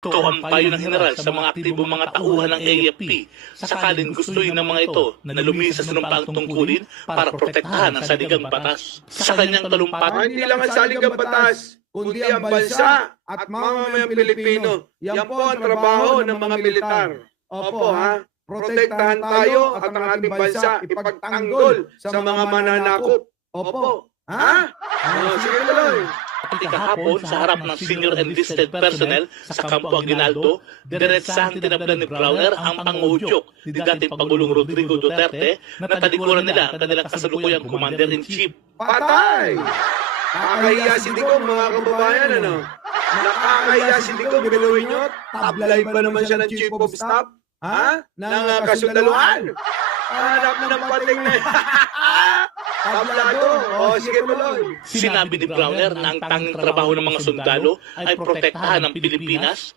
Ito ang payo ng general sa mga aktibong mga tauhan ng AFP. Sakaling gustuin ng mga ito na lumisas sa numpaang tungkulin para protektahan ang saligang batas. Sa kanyang talumpati, Hindi lang ang saligang batas, kundi ang bansa at mamamayang Pilipino. Yan po ang trabaho ng mga militar. Opo ha, protektahan tayo at ang ating bansa ipagtanggol sa mga mananakop. Opo. Ha? Sige tuloy. kahapon sa harap ng senior enlisted personnel sa Campo Aguinaldo, diretsahang tinablan ni Browner ang pangudyok ni dating Pangulong Rodrigo Duterte na talikuran nila ang kanilang kasalukuyang Commander-in-Chief. Patay! Nakakahiya si Digong mga kababayan, ano? Nakakahiya si Digong, binuloy nyo? Tablay pa naman siya ng Chief of Staff? Ha? Ng kasundaluhan? Hanap na ng pating na tablado. Sige tuloy. Sinabi ni Browner na ang tanging trabaho ng mga sundalo ay protektahan ang Pilipinas